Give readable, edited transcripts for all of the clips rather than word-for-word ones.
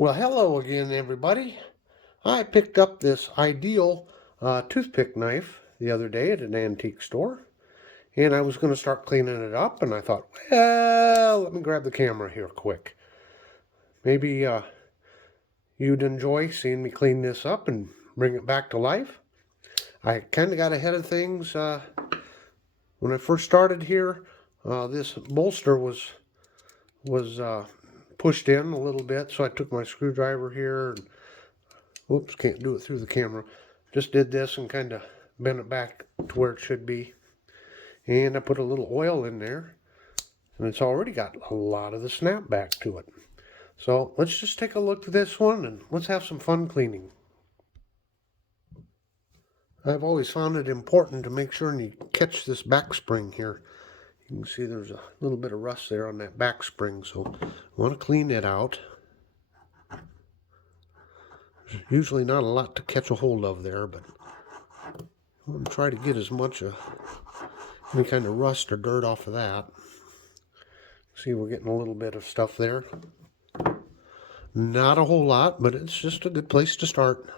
Well, hello again, everybody. I picked up this ideal toothpick knife the other day at an antique store, and I was going to start cleaning it up, and I thought, well, let me grab the camera here quick. Maybe you'd enjoy seeing me clean this up and bring it back to life. I kind of got ahead of things when I first started here. This bolster was pushed in a little bit, so I took my screwdriver here and whoops, can't do it through the camera. Just did this and kind of bent it back to where it should be. And I put a little oil in there, and it's already got a lot of the snap back to it. So let's just take a look at this one and let's have some fun cleaning. I've always found it important to make sure you catch this back spring here. You can see there's a little bit of rust there on that back spring, so I want to clean it out. There's usually not a lot to catch a hold of there, but I'm going to try to get as much any kind of rust or dirt off of that. See, we're getting a little bit of stuff there. Not a whole lot, but it's just a good place to start.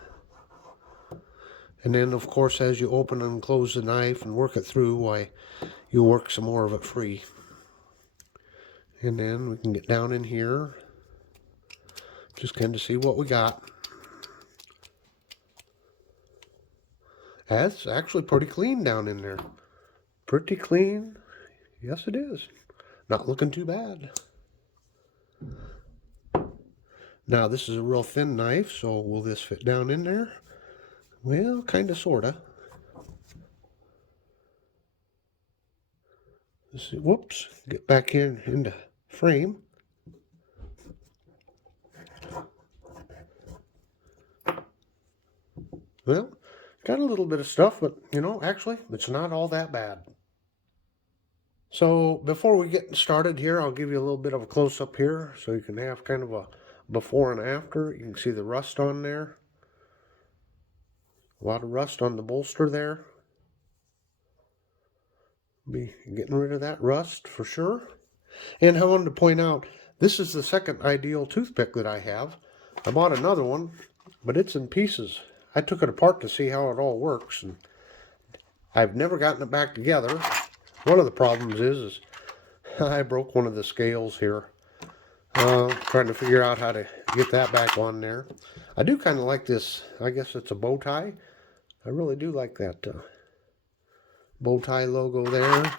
And then, of course, as you open and close the knife and work it through, why, you work some more of it free. And then we can get down in here, just kind of see what we got. That's actually pretty clean down in there. Pretty clean. Yes, it is. Not looking too bad. Now, this is a real thin knife, so will this fit down in there? Well, kind of, sort of. Let's see. Whoops. Get back into frame. Well, got a little bit of stuff, but, actually, it's not all that bad. So, before we get started here, I'll give you a little bit of a close-up here so you can have kind of a before and after. You can see the rust on there. A lot of rust on the bolster there. Be getting rid of that rust for sure. And I wanted to point out, this is the second ideal toothpick that I have. I bought another one, but it's in pieces. I took it apart to see how it all works, and I've never gotten it back together. One of the problems is I broke one of the scales here. Trying to figure out how to get that back on there. I do kind of like this. I guess it's a bow tie. I really do like that bow tie logo there.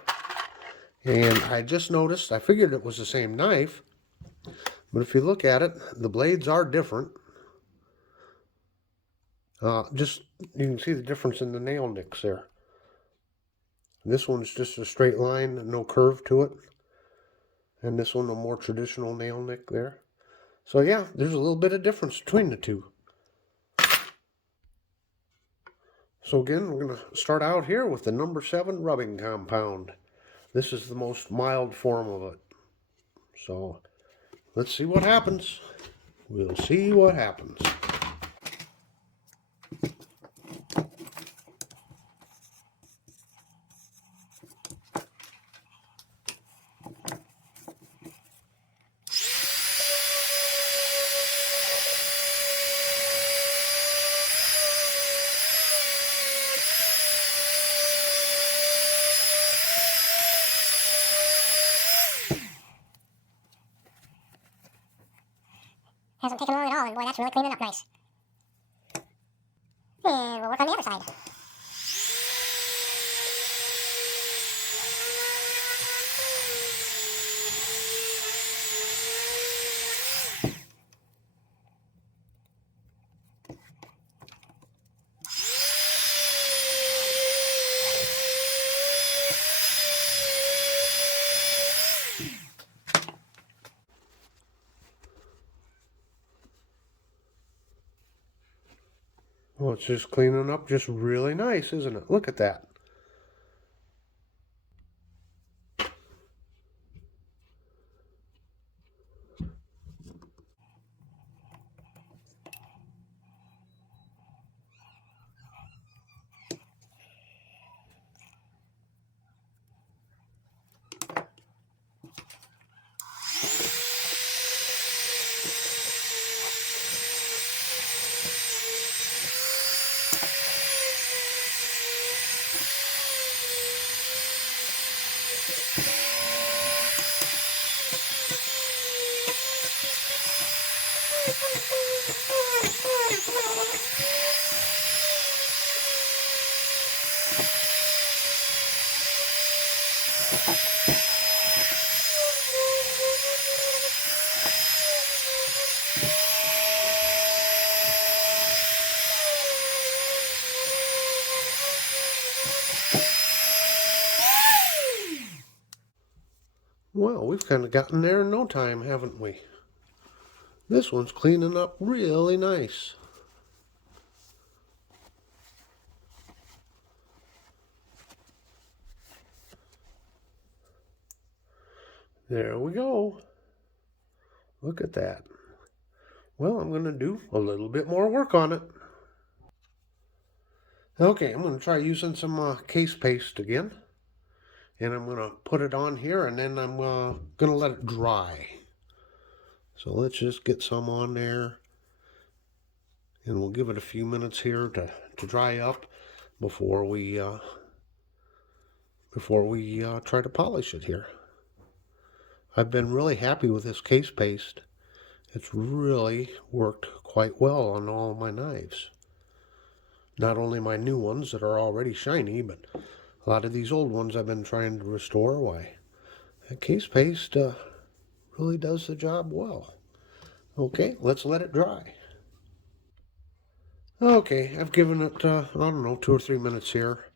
And I just noticed, I figured it was the same knife, but if you look at it, the blades are different. You can see the difference in the nail nicks there. This one's just a straight line, no curve to it. And this one, a more traditional nail nick there. So yeah, there's a little bit of difference between the two. So again, we're going to start out here with the number 7 rubbing compound. This is the most mild form of it. So let's see what happens. We'll see what happens. Hasn't taken long at all, and boy, that's really cleaning up nice. And we'll work on the other side. Well, it's just cleaning up just really nice, isn't it? Look at that. Well, we've kind of gotten there in no time, haven't we? This one's cleaning up really nice. There we go. Look at that. Well, I'm going to do a little bit more work on it. Okay, I'm going to try using some case paste again. And I'm going to put it on here and then I'm going to let it dry. So let's just get some on there. And we'll give it a few minutes here to dry up before we try to polish it here. I've been really happy with this case paste. It's really worked quite well on all my knives. Not only my new ones that are already shiny, but a lot of these old ones I've been trying to restore. Why, that case paste really does the job well. Okay, let's let it dry. Okay, I've given it, I don't know, 2 or 3 minutes here.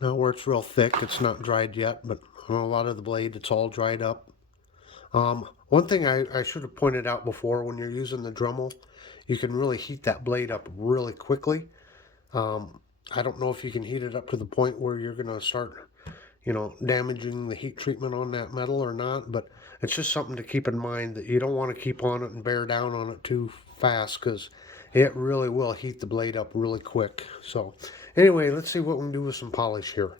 Now where it's real thick, it's not dried yet, but on a lot of the blade, it's all dried up. One thing I should have pointed out before, when you're using the Dremel, you can really heat that blade up really quickly. I don't know if you can heat it up to the point where you're going to start, damaging the heat treatment on that metal or not, but it's just something to keep in mind that you don't want to keep on it and bear down on it too fast because it really will heat the blade up really quick. So anyway, let's see what we can do with some polish here.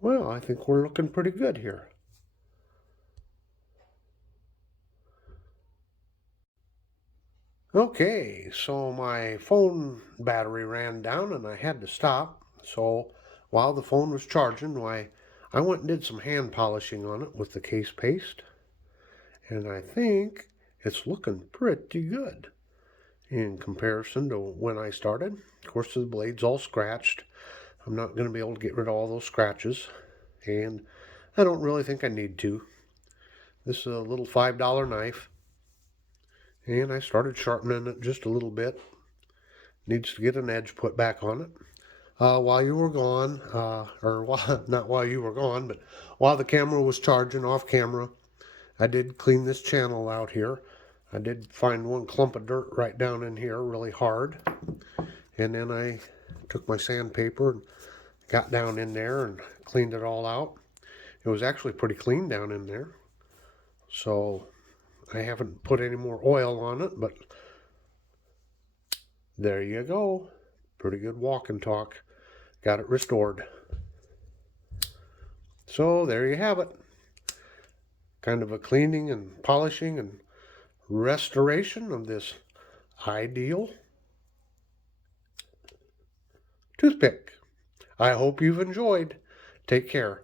Well, I think we're looking pretty good here. Okay, so my phone battery ran down and I had to stop. So while the phone was charging, I went and did some hand polishing on it with the case paste. And I think it's looking pretty good in comparison to when I started. Of course, the blade's all scratched. I'm not going to be able to get rid of all those scratches. And I don't really think I need to. This is a little $5 knife. And I started sharpening it just a little bit. Needs to get an edge put back on it. While you were gone, not while you were gone, but while the camera was charging off camera, I did clean this channel out here. I did find one clump of dirt right down in here, really hard. And then I took my sandpaper and got down in there and cleaned it all out. It was actually pretty clean down in there. So I haven't put any more oil on it, but there you go. Pretty good walk and talk. Got it restored. So there you have it. Kind of a cleaning and polishing and restoration of this ideal toothpick. I hope you've enjoyed. Take care.